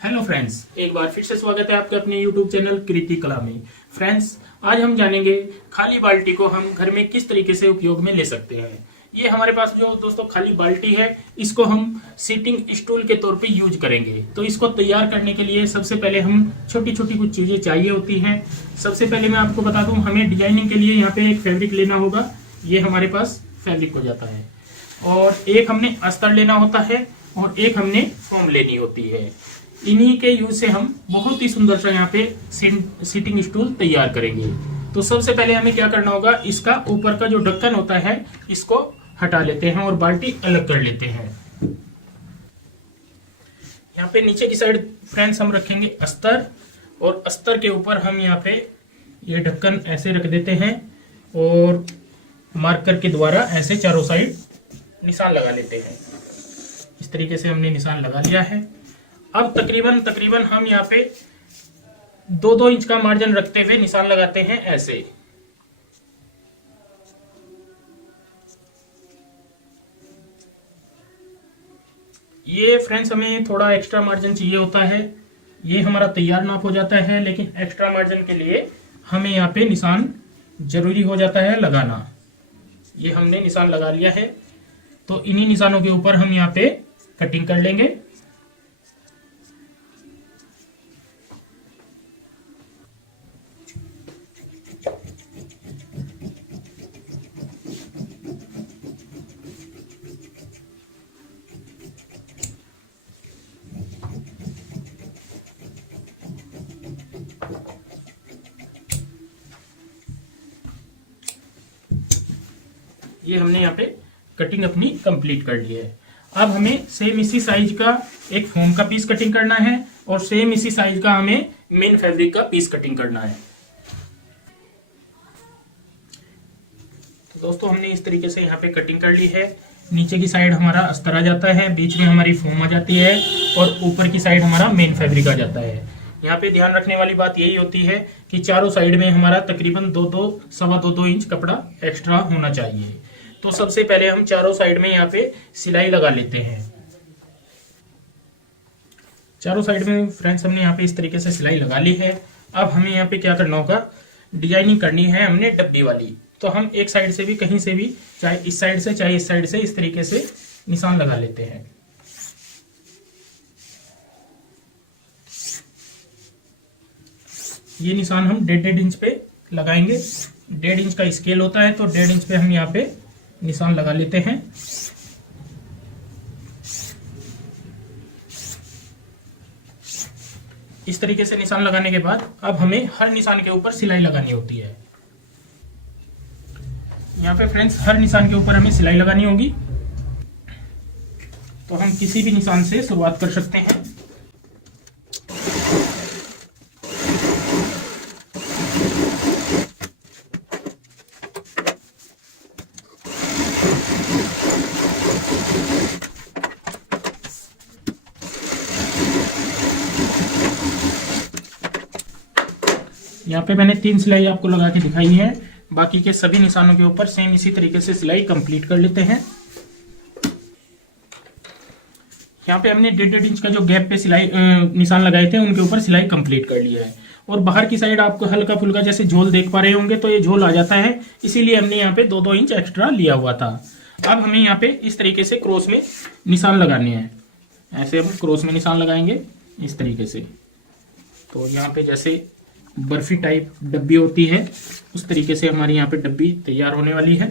Hello friends, एक बार फिर से स्वागत है आपके अपने यूट्यूब चैनल कृति कला में। फ्रेंड्स, आज हम जानेंगे खाली बाल्टी को हम घर में किस तरीके से उपयोग में ले सकते हैं। ये हमारे पास जो दोस्तों खाली बाल्टी है, इसको हम सीटिंग स्टूल के तौर पे यूज करेंगे। तो इसको तैयार करने के लिए सबसे पहले हम छोटी छोटी कुछ चीजें चाहिए होती हैं। सबसे पहले मैं आपको बता दूं, हमें डिजाइनिंग के लिए यहाँ पे एक फैब्रिक लेना होगा। ये हमारे पास फैब्रिक हो जाता है, और एक हमने अस्तर लेना होता है, और एक हमने फोम लेनी होती है। इन्हीं के यूज से हम बहुत ही सुंदर सा यहाँ पे सीटिंग स्टूल तैयार करेंगे। तो सबसे पहले हमें क्या करना होगा, इसका ऊपर का जो ढक्कन होता है इसको हटा लेते हैं और बाल्टी अलग कर लेते हैं। यहाँ पे नीचे की साइड फ्रेंड्स हम रखेंगे अस्तर, और अस्तर के ऊपर हम यहाँ पे ये ढक्कन ऐसे रख देते हैं और मार्कर के द्वारा ऐसे चारों साइड निशान लगा लेते हैं। इस तरीके से हमने निशान लगा लिया है। अब तकरीबन हम यहाँ पे 2-2 इंच का मार्जिन रखते हुए निशान लगाते हैं ऐसे। ये फ्रेंड्स हमें थोड़ा एक्स्ट्रा मार्जिन चाहिए होता है। ये हमारा तैयार नाप हो जाता है, लेकिन एक्स्ट्रा मार्जिन के लिए हमें यहाँ पे निशान जरूरी हो जाता है लगाना। ये हमने निशान लगा लिया है, तो इन्हीं निशानों के ऊपर हम यहाँ पे कटिंग कर लेंगे। ये हमने यहाँ पे कटिंग अपनी कंप्लीट कर ली है। अब हमें सेम इसी साइज का एक फोम का पीस कटिंग करना है, और सेम इसी साइज का हमें मेन फैब्रिक का पीस कटिंग करना है। तो दोस्तों, हमने इस तरीके से यहाँ पे कटिंग कर ली है। नीचे की साइड हमारा अस्तर आ जाता है, बीच में हमारी फोम आ जाती है, और ऊपर की साइड हमारा मेन फैब्रिक आ जाता है। यहाँ पे ध्यान रखने वाली बात यही होती है कि चारों साइड में हमारा तकरीबन 2-2 इंच कपड़ा एक्स्ट्रा होना चाहिए। तो सबसे पहले हम चारों साइड में यहाँ पे सिलाई लगा लेते हैं। चारों साइड में फ्रेंड्स हमने यहाँ पे इस तरीके से सिलाई लगा ली है। अब हमें यहाँ पे क्या करना होगा, डिजाइनिंग करनी है हमने डब्बी वाली। तो हम एक साइड से भी, कहीं से भी, चाहे इस साइड से चाहे इस साइड से, इस तरीके से निशान लगा लेते हैं। ये निशान हम 1.5 इंच पे लगाएंगे। 1.5 इंच का स्केल होता है, तो 1.5 इंच पे हम यहाँ पे निशान लगा लेते हैं। इस तरीके से निशान लगाने के बाद अब हमें हर निशान के ऊपर सिलाई लगानी होती है। यहाँ पे फ्रेंड्स हर निशान के ऊपर हमें सिलाई लगानी होगी। तो हम किसी भी निशान से शुरुआत कर सकते हैं। यहाँ पे मैंने 3 सिलाई आपको लगा के दिखाई है। बाकी के सभी निशानों के ऊपर सेम इसी तरीके से सिलाई कंप्लीट कर लेते हैं। यहाँ पे हमने 1.5 इंच का जो गैप पे सिलाई निशान लगाए थे, उनके ऊपर सिलाई कंप्लीट कर लिया है। और बाहर की साइड आपको हल्का फुल्का जैसे झोल देख पा रहे होंगे, तो ये झोल आ जाता है, इसीलिए हमने यहाँ पे 2-2 इंच एक्स्ट्रा लिया हुआ था। अब हमें यहाँ पे इस तरीके से क्रॉस में निशान लगाने हैं। ऐसे हम क्रॉस में निशान लगाएंगे इस तरीके से। तो यहाँ पे जैसे बर्फी टाइप डब्बी होती है, उस तरीके से हमारी यहाँ पे डब्बी तैयार होने वाली है।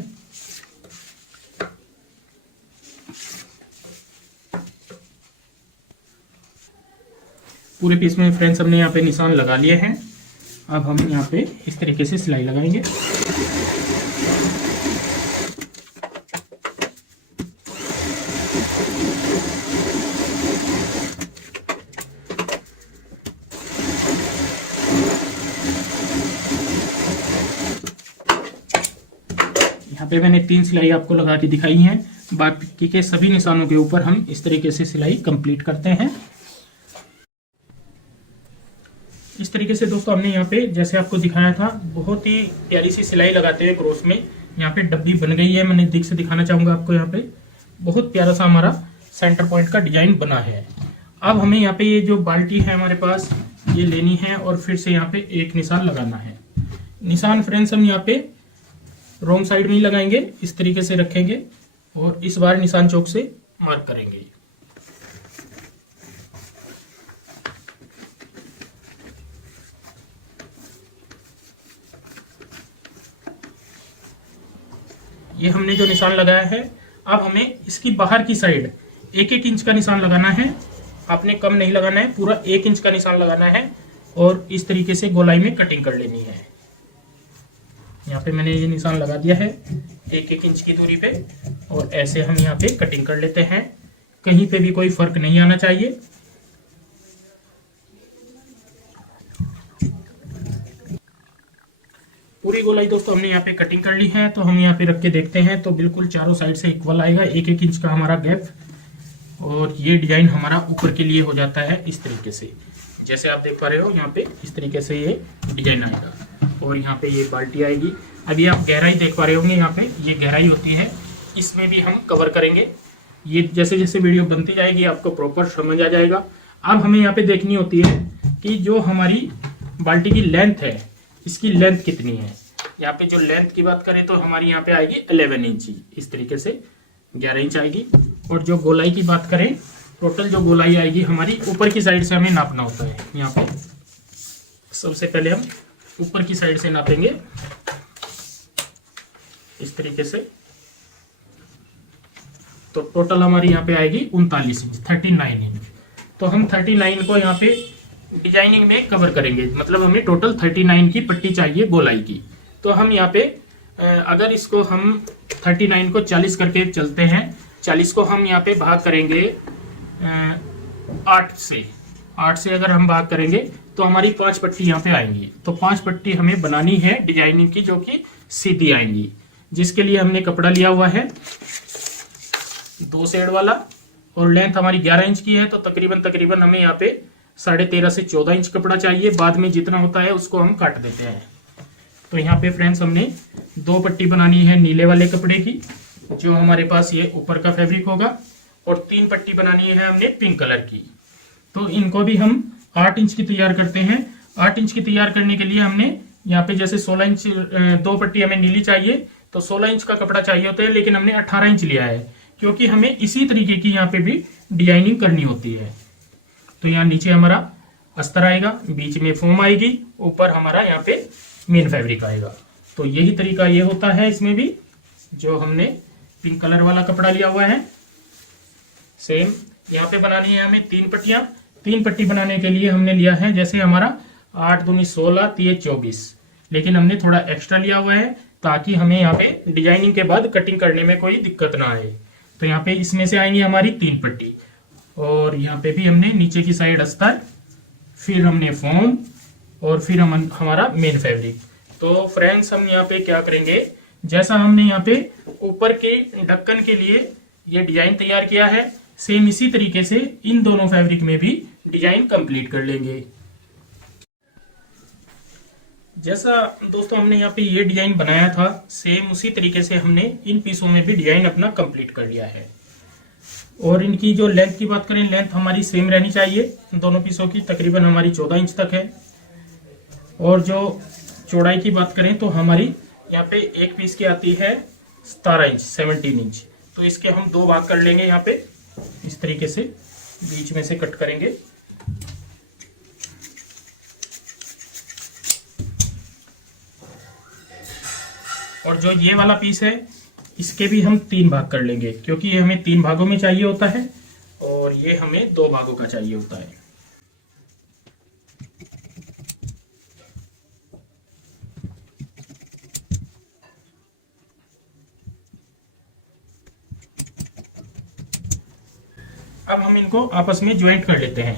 पूरे पीस में फ्रेंड्स हमने यहाँ पे निशान लगा लिए हैं। अब हम यहाँ पे इस तरीके से सिलाई लगाएंगे। यहाँ पे मैंने 3 सिलाई आपको लगा के दिखाई है। बाकी के सभी निशानों के ऊपर हम इस तरीके से सिलाई कंप्लीट करते हैं। इस तरीके से दोस्तों हमने यहाँ पे जैसे आपको दिखाया था, बहुत ही प्यारी सी सिलाई लगाते हैं क्रॉस में। यहाँ पे डब्बी बन गई है, मैंने दिख से दिखाना चाहूंगा आपको। यहाँ पे बहुत प्यारा सा हमारा सेंटर पॉइंट का डिजाइन बना है। अब हमें यहाँ पे ये जो बाल्टी है हमारे पास ये लेनी है और फिर से यहाँ पे एक निशान लगाना है। निशान फ्रेंड्स हम यहाँ पे रॉन्ग साइड में ही लगाएंगे, इस तरीके से रखेंगे और इस बार निशान चौक से मार्क करेंगे। ये हमने जो निशान लगाया है, अब हमें इसकी बाहर की साइड 1-1 इंच का निशान लगाना है। आपने कम नहीं लगाना है, पूरा 1 इंच का निशान लगाना है और इस तरीके से गोलाई में कटिंग कर लेनी है। यहाँ पे मैंने ये निशान लगा दिया है 1-1 इंच की दूरी पे और ऐसे हम यहाँ पे कटिंग कर लेते हैं। कहीं पे भी कोई फर्क नहीं आना चाहिए। पूरी गोलाई दोस्तों हमने यहाँ पे कटिंग कर ली है। तो हम यहाँ पे रख के देखते हैं तो बिल्कुल चारों साइड से इक्वल आएगा, 1-1 इंच का हमारा गैप। और ये डिजाइन हमारा ऊपर के लिए हो जाता है इस तरीके से, जैसे आप देख पा रहे हो यहाँ पे इस तरीके से ये डिजाइन आएगा और यहाँ पे ये बाल्टी आएगी। अभी आप गहराई देख पा रहे होंगे, यहाँ पे ये गहराई होती है, इसमें भी हम कवर करेंगे। ये जैसे जैसे वीडियो बनती जाएगी आपको प्रॉपर समझ आ जाएगा। अब हमें यहाँ पे देखनी होती है कि जो हमारी बाल्टी की लेंथ है, इसकी लेंथ कितनी है। यहाँ पे जो लेंथ की बात करें तो हमारी यहाँ पे आएगी 11 इंच, इस तरीके से 11 इंच आएगी। और जो गोलाई की बात करें, टोटल जो गोलाई आएगी हमारी ऊपर की साइड से हमें नापना होता है। यहाँ पे सबसे पहले हम ऊपर की साइड से नापेंगे इस तरीके से। तो टोटल हमारी यहाँ पे आएगी 39 इंच, 39 इंच। तो हम 39 को यहाँ पे डिजाइनिंग में कवर करेंगे, मतलब हमें टोटल 39 की पट्टी चाहिए गोलाई की। तो हम यहाँ पे अगर इसको हम 39 को 40 करके चलते हैं, 40 को हम यहाँ पे भाग करेंगे 8 से अगर हम भाग करेंगे तो हमारी 5 पट्टी यहाँ पे आएंगी। तो 5 पट्टी हमें बनानी है डिजाइनिंग की, जो कि सीधी आएंगी, जिसके लिए हमने कपड़ा लिया हुआ है 2 शेड वाला और लेंथ हमारी 11 इंच की है। तो तकरीबन हमें यहाँ पे 13.5 से 14 इंच कपड़ा चाहिए। बाद में जितना होता है उसको हम काट देते हैं। तो यहाँ पे फ्रेंड्स हमने 2 पट्टी बनानी है नीले वाले कपड़े की, जो हमारे पास ये ऊपर का फैब्रिक होगा, और 3 पट्टी बनानी है हमने पिंक कलर की। तो इनको भी हम 8 इंच की तैयार करते हैं। 8 इंच की तैयार करने के लिए हमने यहाँ पे जैसे 16 इंच 2 पट्टी हमें नीली चाहिए, तो 16 इंच का कपड़ा चाहिए होता है, लेकिन हमने 18 इंच लिया है क्योंकि हमें इसी तरीके की यहाँ पे भी डिजाइनिंग करनी होती है। तो यहाँ नीचे हमारा अस्तर आएगा, बीच में फोम आएगी, ऊपर हमारा यहाँ पे मेन फैब्रिक आएगा। तो यही तरीका ये होता है इसमें भी, जो हमने पिंक कलर वाला कपड़ा लिया हुआ है। सेम यहाँ पे बनानी है हमें 3 पट्टियां। 3 पट्टी बनाने के लिए हमने लिया है, जैसे हमारा 8 दूनी 16 3 24, लेकिन हमने थोड़ा एक्स्ट्रा लिया हुआ है ताकि हमें यहाँ पे डिजाइनिंग के बाद कटिंग करने में कोई दिक्कत ना आए। तो यहाँ पे इसमें से आएंगी हमारी 3 पट्टी, और यहाँ पे भी हमने नीचे की साइड अस्तर, फिर हमने फोम, और फिर हमारा मेन फैब्रिक। तो फ्रेंड्स हम यहाँ पे क्या करेंगे, जैसा हमने यहाँ पे ऊपर के ढक्कन के लिए ये डिजाइन तैयार किया है, सेम इसी तरीके से इन दोनों फैब्रिक में भी डिजाइन कंप्लीट कर लेंगे। जैसा दोस्तों हमने यहाँ पे ये डिजाइन बनाया था, सेम उसी तरीके से हमने इन पीसों में भी डिजाइन अपना कंप्लीट कर लिया है। और इनकी जो लेंथ की बात करें, लेंथ हमारी सेम रहनी चाहिए दोनों पीसों की, तकरीबन हमारी 14 इंच तक है। और जो चौड़ाई की बात करें तो हमारी यहाँ पे एक पीस की आती है 17 इंच, 17 इंच। तो इसके हम 2 भाग कर लेंगे, यहाँ पे इस तरीके से बीच में से कट करेंगे। और जो ये वाला पीस है, इसके भी हम 3 भाग कर लेंगे, क्योंकि ये हमें 3 भागों में चाहिए होता है और ये हमें 2 भागों का चाहिए होता है। अब हम इनको आपस में ज्वाइंट कर लेते हैं।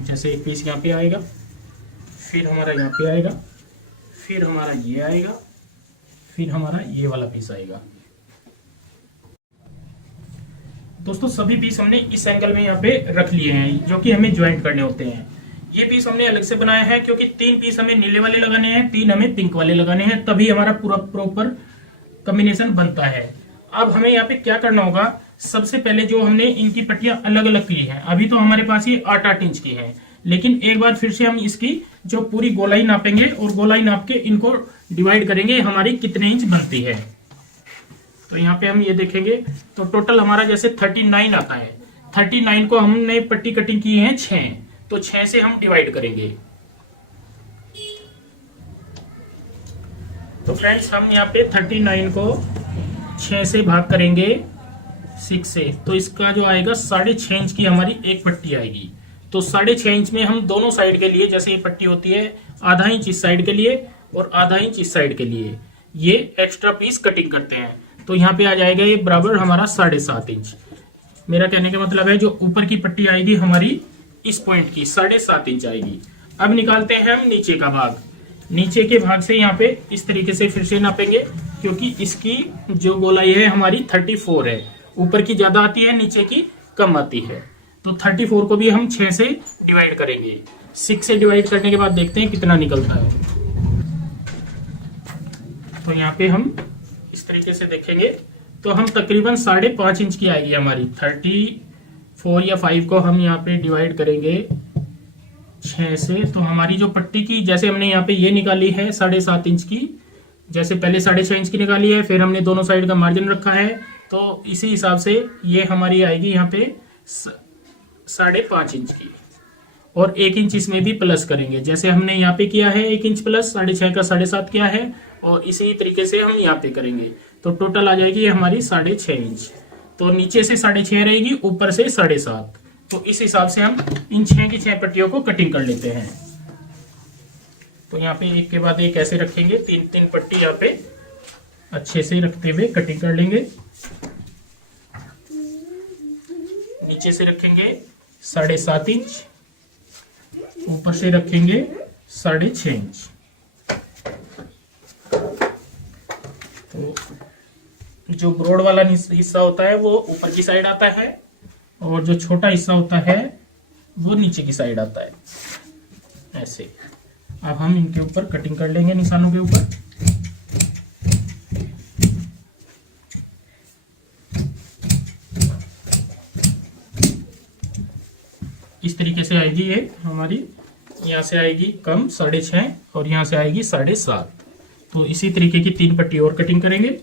जैसे एक पीस यहाँ पे आएगा, फिर हमारा यहाँ पे आएगा, फिर हमारा ये आएगा, फिर हमारा ये वाला पीस आएगा। दोस्तों सभी पीस हमने इस एंगल में यहाँ पे रख लिए हैं, जो कि हमें ज्वाइंट करने होते हैं। ये पीस हमने अलग से बनाया है क्योंकि 3 पीस हमें नीले वाले लगाने हैं, 3 हमें पिंक वाले लगाने हैं, तभी हमारा पूरा प्रॉपर कॉम्बिनेशन बनता है। अब हमें यहाँ पे क्या करना होगा, सबसे पहले जो हमने इनकी पट्टियां अलग अलग की है, अभी तो हमारे पास ये 8-8 इंच की है, लेकिन एक बार फिर से हम इसकी जो पूरी गोलाई नापेंगे और गोलाई नाप के इनको डिवाइड करेंगे हमारी कितने इंच बनती है। तो यहाँ पे हम ये देखेंगे तो टोटल हमारा जैसे 39 आता है, 39 को हमने पट्टी कटिंग की है 6, तो 6 से हम डिवाइड करेंगे। तो फ्रेंड्स हम यहाँ पे 39 को 6 से भाग करेंगे 6 से, तो इसका जो आएगा 6.5 इंच की हमारी एक पट्टी आएगी। तो 6.5 इंच में हम दोनों साइड के लिए, जैसे ये पट्टी होती है आधा इंच इस साइड के लिए और आधा इंच इस साइड के लिए, ये एक्स्ट्रा पीस कटिंग करते हैं। तो यहाँ पे आ जाएगा ये बराबर हमारा 7.5 इंच। मेरा कहने का मतलब है जो ऊपर की पट्टी आएगी हमारी इस पॉइंट की 7.5 इंच आएगी। अब निकालते हैं हम नीचे का भाग। नीचे के भाग से यहाँ पे इस तरीके से फिर से नापेंगे, क्योंकि इसकी जो गोलाई है हमारी 34 है, ऊपर की ज्यादा आती है नीचे की कम आती है। तो 34 को भी हम 6 से डिवाइड करेंगे। 6 से डिवाइड करने के बाद देखते हैं कितना निकलता है। तो यहाँ पे हम इस तरीके से देखेंगे तो हम तकरीबन 5.5 इंच की आएगी हमारी। 34 या 5 को हम यहाँ पे डिवाइड करेंगे 6 से, तो हमारी जो पट्टी की, जैसे हमने यहाँ पे ये निकाली है 7.5 इंच की, जैसे पहले 6.5 इंच की निकाली है, फिर हमने दोनों साइड का मार्जिन रखा है, तो इसी हिसाब से ये हमारी आएगी यहाँ पे 5.5 इंच की, और 1 इंच इसमें भी प्लस करेंगे। जैसे हमने यहाँ पे किया है 1 इंच प्लस 6.5 का 7.5 किया है, और इसी तरीके से हम यहाँ पे करेंगे, तो टोटल आ जाएगी हमारी 6.5 इंच। तो नीचे से 6.5 रहेगी, ऊपर से 7.5। तो इस हिसाब से हम इन 6 की 6 पट्टियों को कटिंग कर लेते हैं। तो यहाँ पे एक के बाद एक ऐसे रखेंगे, 3-3 पट्टी यहाँ पे अच्छे से रखते हुए कटिंग कर लेंगे। नीचे से रखेंगे 7.5 इंच, ऊपर से रखेंगे 6.5 इंच। तो जो ब्रॉड वाला हिस्सा होता है वो ऊपर की साइड आता है, और जो छोटा हिस्सा होता है वो नीचे की साइड आता है ऐसे। अब हम इनके ऊपर कटिंग कर लेंगे, निशानों के ऊपर। इस तरीके से आएगी ये हमारी, यहाँ से आएगी कम 6.5 और यहाँ से आएगी 7.5। तो इसी तरीके की 3 पट्टी और कटिंग करेंगे।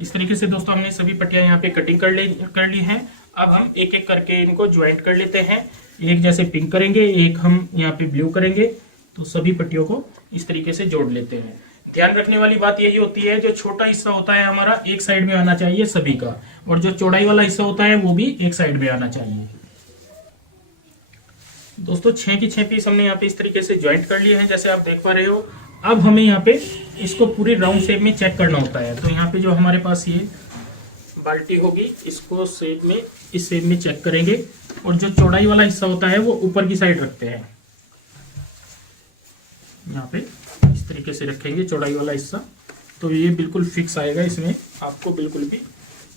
इस तरीके से दोस्तों हमने सभी पट्टियां यहाँ पे कटिंग कर ली हैं। अब हम एक एक करके इनको ज्वाइंट कर लेते हैं। एक जैसे पिंक करेंगे, एक हम यहाँ पे ब्लू करेंगे, तो सभी पट्टियों को इस तरीके से जोड़ लेते हैं। ध्यान रखने वाली बात यही होती है, जो छोटा हिस्सा होता है हमारा एक साइड में आना चाहिए सभी का, और जो चौड़ाई वाला हिस्सा होता है वो भी एक साइड में आना चाहिए। दोस्तों 6 की 6 पीस हमने यहाँ पे इस तरीके से ज्वाइंट कर लिए हैं, जैसे आप देख पा रहे हो। अब हमें यहाँ पे इसको पूरी राउंड शेप में चेक करना होता है। तो यहाँ पे जो हमारे पास ये बाल्टी होगी, इसको शेप में, इस शेप में चेक करेंगे, और जो चौड़ाई वाला हिस्सा होता है वो ऊपर की साइड रखते हैं। यहाँ पे इस तरीके से रखेंगे चौड़ाई वाला हिस्सा, तो ये बिल्कुल फिक्स आएगा, इसमें आपको बिल्कुल भी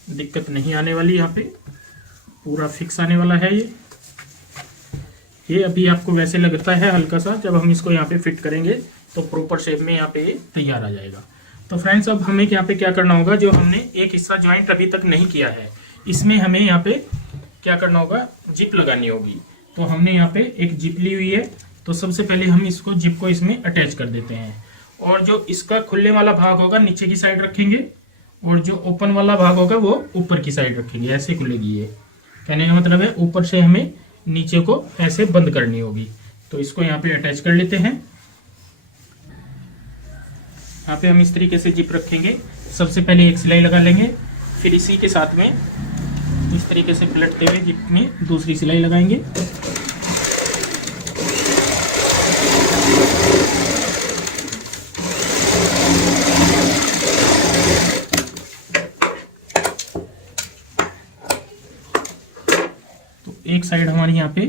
दिक्कत नहीं आने वाली। यहाँ पे पूरा फिक्स आने वाला है ये अभी आपको वैसे लगता है हल्का सा, जब हम इसको यहाँ पे फिट करेंगे तो प्रॉपर शेप में यहाँ पे तैयार आ जाएगा। तो फ्रेंड्स अब हमें यहाँ पे क्या करना होगा, जो हमने एक हिस्सा ज्वाइंट अभी तक नहीं किया है, इसमें हमें यहाँ पे क्या करना होगा, जिप लगानी होगी। तो हमने यहाँ पे एक जिप ली हुई है, तो सबसे पहले हम इसको जिप को इसमें अटैच कर देते हैं, और जो इसका खुलने वाला भाग होगा नीचे की साइड रखेंगे, और जो ओपन वाला भाग होगा वो ऊपर की साइड रखेंगे। ऐसे खुलेगी ये, कहने का मतलब है ऊपर से हमें नीचे को ऐसे बंद करनी होगी। तो इसको यहाँ पे अटैच कर लेते हैं। यहाँ पे हम इस तरीके से जिप रखेंगे। सबसे पहले एक सिलाई लगा लेंगे, फिर इसी के साथ में इस तरीके से पलटते हुए जिप में दूसरी सिलाई लगाएंगे। तो एक साइड हमारी यहाँ पे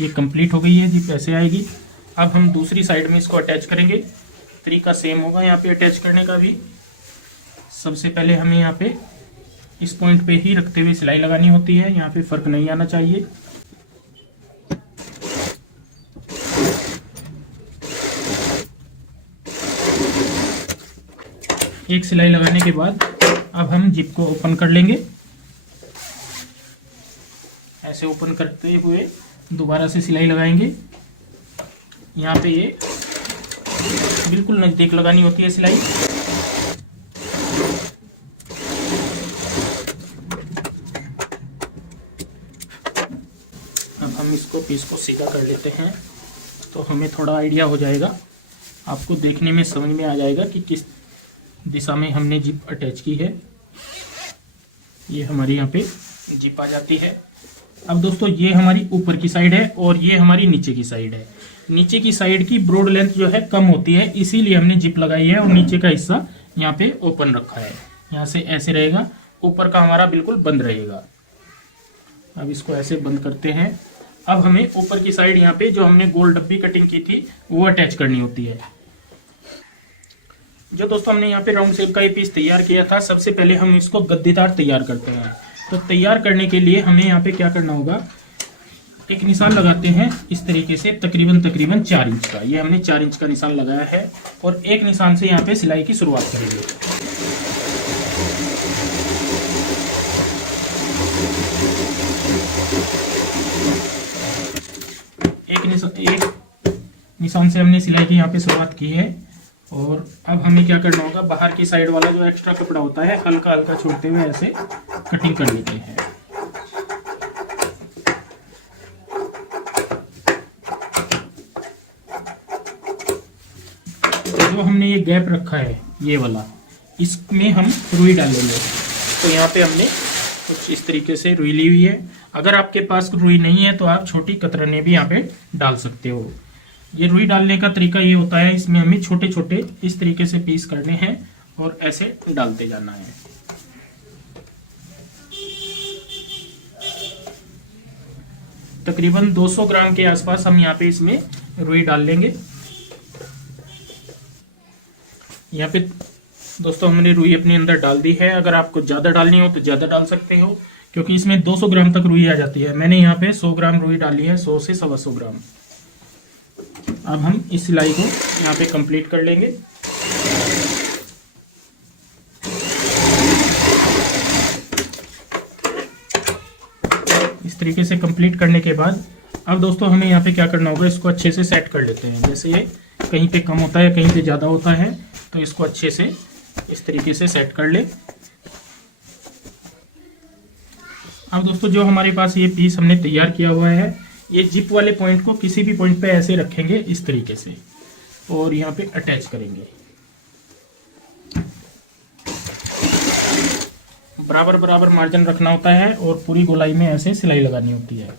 ये कंप्लीट हो गई है, जिप ऐसे आएगी। अब हम दूसरी साइड में इसको अटैच करेंगे। तरीका सेम होगा यहाँ पे अटैच करने का भी। सबसे पहले हमें यहाँ पे इस पॉइंट पे ही रखते हुए सिलाई लगानी होती है, यहाँ पे फर्क नहीं आना चाहिए। एक सिलाई लगाने के बाद अब हम जिप को ओपन कर लेंगे। ऐसे ओपन करते हुए दोबारा से सिलाई लगाएंगे। यहाँ पे ये बिल्कुल नज़दीक लगानी होती है सिलाई। अब हम इसको पीस को सीधा कर लेते हैं तो हमें थोड़ा आइडिया हो जाएगा, आपको देखने में समझ में आ जाएगा कि किस दिशा में हमने जिप अटैच की है। ये हमारी यहाँ पे जिप आ जाती है। अब दोस्तों ये हमारी ऊपर की साइड है और ये हमारी नीचे की साइड है। नीचे की साइड की ब्रॉड लेंथ जो है कम होती है, इसीलिए हमने जिप लगाई है और नीचे का हिस्सा यहाँ पे ओपन रखा है। यहाँ से ऐसे रहेगा, ऊपर का हमारा बिल्कुल बंद रहेगा। अब इसको ऐसे बंद करते हैं। अब हमें ऊपर की साइड यहाँ पे जो हमने गोल डब्बी कटिंग की थी वो अटैच करनी होती है। जो दोस्तों हमने यहाँ पे राउंड शेप का ये पीस तैयार किया था, सबसे पहले हम इसको गद्देदार तैयार करते हैं। तो तैयार करने के लिए हमें यहाँ पे क्या करना होगा, एक निशान लगाते हैं इस तरीके से, तकरीबन 4 इंच का। ये हमने 4 इंच का निशान लगाया है और एक निशान से यहाँ पे सिलाई की शुरुआत करेंगे। एक निशान से हमने सिलाई की यहाँ पे शुरुआत की है और अब हमें क्या करना होगा, बाहर की साइड वाला जो एक्स्ट्रा कपड़ा होता है हल्का हल्का छोड़ते हुए ऐसे कटिंग कर लेते हैं। तो जो हमने ये गैप रखा है ये वाला, इसमें हम रुई डालेंगे। तो यहाँ पे हमने कुछ इस तरीके से रुई ली हुई है। अगर आपके पास रुई नहीं है तो आप छोटी कतरने भी यहाँ पे डाल सकते हो। ये रुई डालने का तरीका ये होता है, इसमें हमें छोटे छोटे इस तरीके से पीस करने हैं और ऐसे डालते जाना है। तकरीबन 200 ग्राम के आसपास हम यहाँ पे इसमें रुई डाल लेंगे। यहाँ पे दोस्तों हमने रुई अपने अंदर डाल दी है। अगर आपको ज़्यादा डालनी हो तो ज़्यादा डाल सकते हो, क्योंकि इसमें 200 ग्राम तक रुई आ जाती है। मैंने यहाँ पे 100 ग्राम रुई डाली है, 100 से 125 ग्राम। अब हम इस सिलाई को यहाँ पे कंप्लीट कर लेंगे। इस तरीके से कंप्लीट करने के बाद अब दोस्तों हमें यहाँ पे क्या करना होगा, इसको अच्छे से सेट कर लेते हैं। जैसे ये कहीं पे कम होता है, कहीं पे ज़्यादा होता है, तो इसको अच्छे से इस तरीके से सेट कर ले। अब दोस्तों जो हमारे पास ये पीस हमने तैयार किया हुआ है, ये जिप वाले पॉइंट को किसी भी पॉइंट पे ऐसे रखेंगे इस तरीके से और यहाँ पे अटैच करेंगे। बराबर बराबर मार्जिन रखना होता है और पूरी गोलाई में ऐसे सिलाई लगानी होती है।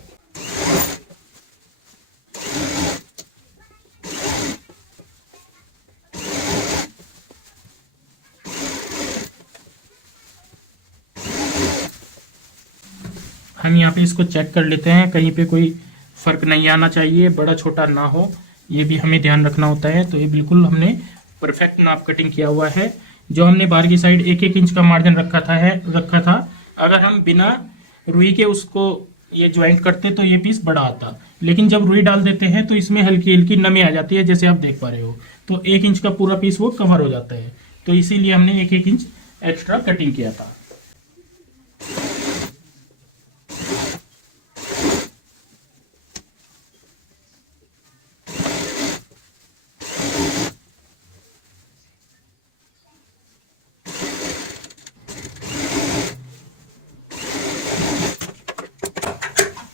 हम यहाँ पे इसको चेक कर लेते हैं, कहीं पे कोई फर्क नहीं आना चाहिए, बड़ा छोटा ना हो, ये भी हमें ध्यान रखना होता है। तो ये बिल्कुल हमने परफेक्ट नाप कटिंग किया हुआ है। जो हमने बाहर की साइड 1-1 इंच का मार्जिन रखा था, अगर हम बिना रुई के उसको ये ज्वाइंट करते तो ये पीस बड़ा आता, लेकिन जब रुई डाल देते हैं तो इसमें हल्की हल्की नमी आ जाती है, जैसे आप देख पा रहे हो। तो 1 इंच का पूरा पीस वो कवर हो जाता है, तो इसीलिए हमने 1-1 इंच एक्स्ट्रा कटिंग किया था।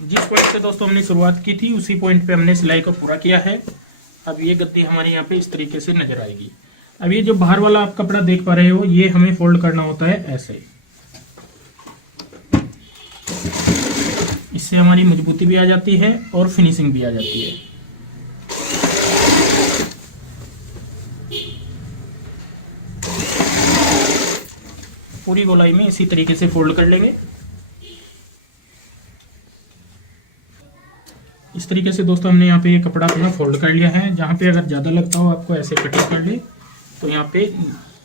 जिस पॉइंट से दोस्तों हमने शुरुआत की थी उसी पॉइंट पे हमने सिलाई को पूरा किया है। अब ये गद्दी हमारे यहाँ पे इस तरीके से नजर आएगी। अब ये जो बाहर वाला आप कपड़ा देख पा रहे हो, ये हमें फोल्ड करना होता है ऐसे। इससे हमारी मजबूती भी आ जाती है और फिनिशिंग भी आ जाती है। पूरी गोलाई में इसी तरीके से फोल्ड कर लेंगे। इस तरीके से दोस्तों हमने यहाँ पे ये कपड़ा थोड़ा फोल्ड कर लिया है। जहाँ पे अगर ज़्यादा लगता हो आपको ऐसे कटिंग कर ले, तो यहाँ पे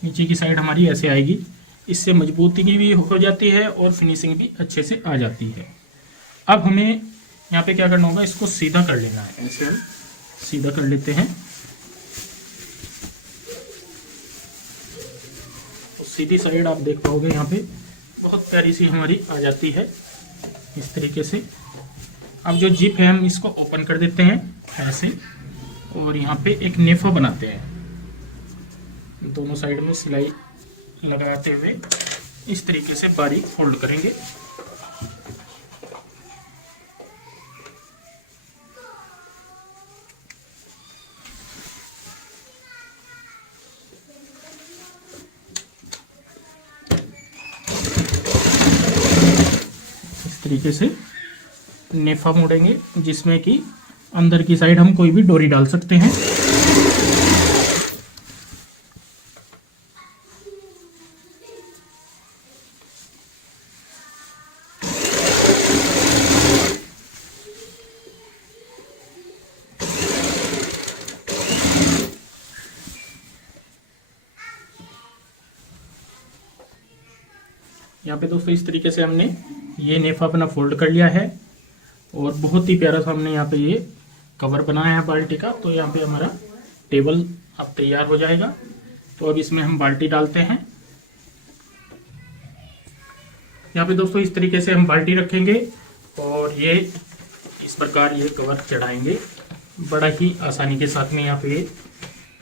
नीचे की साइड हमारी ऐसे आएगी। इससे मजबूती की भी हो जाती है और फिनिशिंग भी अच्छे से आ जाती है। अब हमें यहाँ पे क्या करना होगा, इसको सीधा कर लेना है। ऐसे हम सीधा कर लेते हैं। तो सीधी साइड आप देख पाओगे यहाँ पे बहुत प्यारी सी हमारी आ जाती है इस तरीके से। अब जो जिप है हम इसको ओपन कर देते हैं ऐसे, और यहाँ पे एक नेफा बनाते हैं। दोनों साइड में सिलाई लगाते हुए इस तरीके से बारीक फोल्ड करेंगे। इस तरीके से नेफा मोड़ेंगे, जिसमें कि अंदर की साइड हम कोई भी डोरी डाल सकते हैं। यहाँ पे दोस्तों इस तरीके से हमने ये नेफा अपना फोल्ड कर लिया है, और बहुत ही प्यारा सा हमने यहाँ पे ये कवर बनाया है बाल्टी का। तो यहाँ पे हमारा टेबल अब तैयार हो जाएगा। तो अब इसमें हम बाल्टी डालते हैं। यहाँ पे दोस्तों इस तरीके से हम बाल्टी रखेंगे और ये इस प्रकार ये कवर चढ़ाएंगे। बड़ा ही आसानी के साथ में यहाँ पे ये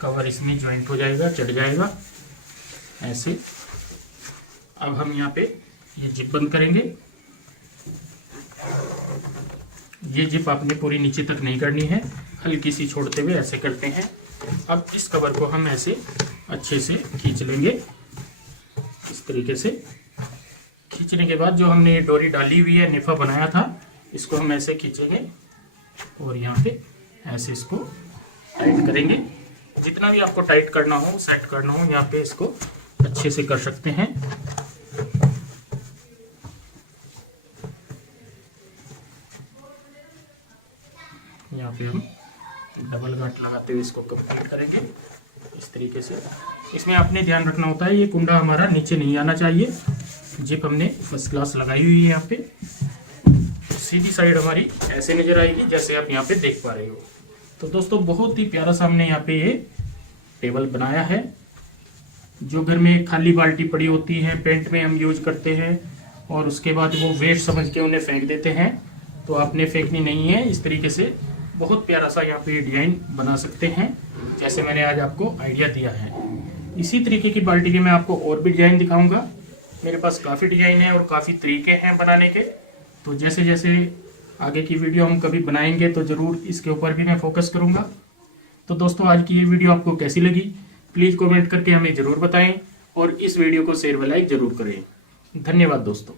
कवर इसमें ज्वाइंट हो जाएगा, चढ़ जाएगा ऐसे। अब हम यहाँ पे ये जिप बंद करेंगे। ये जिप आपने पूरी नीचे तक नहीं करनी है, हल्की सी छोड़ते हुए ऐसे करते हैं। अब इस कवर को हम ऐसे अच्छे से खींच लेंगे। इस तरीके से खींचने के बाद जो हमने ये डोरी डाली हुई है, नेफा बनाया था, इसको हम ऐसे खींचेंगे और यहाँ पे ऐसे इसको टाइट करेंगे। जितना भी आपको टाइट करना हो, सेट करना हो, यहाँ पे इसको अच्छे से कर सकते हैं। यहाँ पे हम डबल गांठ लगाते हुए इसको कंप्लीट करेंगे इस तरीके से। इसमें आपने ध्यान रखना होता है ये कुंडा हमारा नीचे नहीं आना चाहिए। जिप हमने फर्स्ट क्लास लगाई हुई है यहाँ पे। सीधी साइड हमारी ऐसे नजर आएगी जैसे आप यहाँ पे देख पा रहे हो। तो दोस्तों बहुत ही प्यारा सा हमने यहाँ पे ये टेबल बनाया है। जो घर में खाली बाल्टी पड़ी होती है, पेंट में हम यूज करते हैं और उसके बाद वो वेस्ट समझ के उन्हें फेंक देते हैं, तो आपने फेंकनी नहीं है। इस तरीके से बहुत प्यारा सा यहाँ पे डिजाइन बना सकते हैं, जैसे मैंने आज आपको आइडिया दिया है। इसी तरीके की बाल्टी के मैं आपको और भी डिजाइन दिखाऊंगा। मेरे पास काफ़ी डिजाइन है और काफ़ी तरीके हैं बनाने के। तो जैसे जैसे आगे की वीडियो हम कभी बनाएंगे तो ज़रूर इसके ऊपर भी मैं फोकस करूँगा। तो दोस्तों आज की ये वीडियो आपको कैसी लगी प्लीज़ कमेंट करके हमें ज़रूर बताएं, और इस वीडियो को शेयर व लाइक ज़रूर करें। धन्यवाद दोस्तों।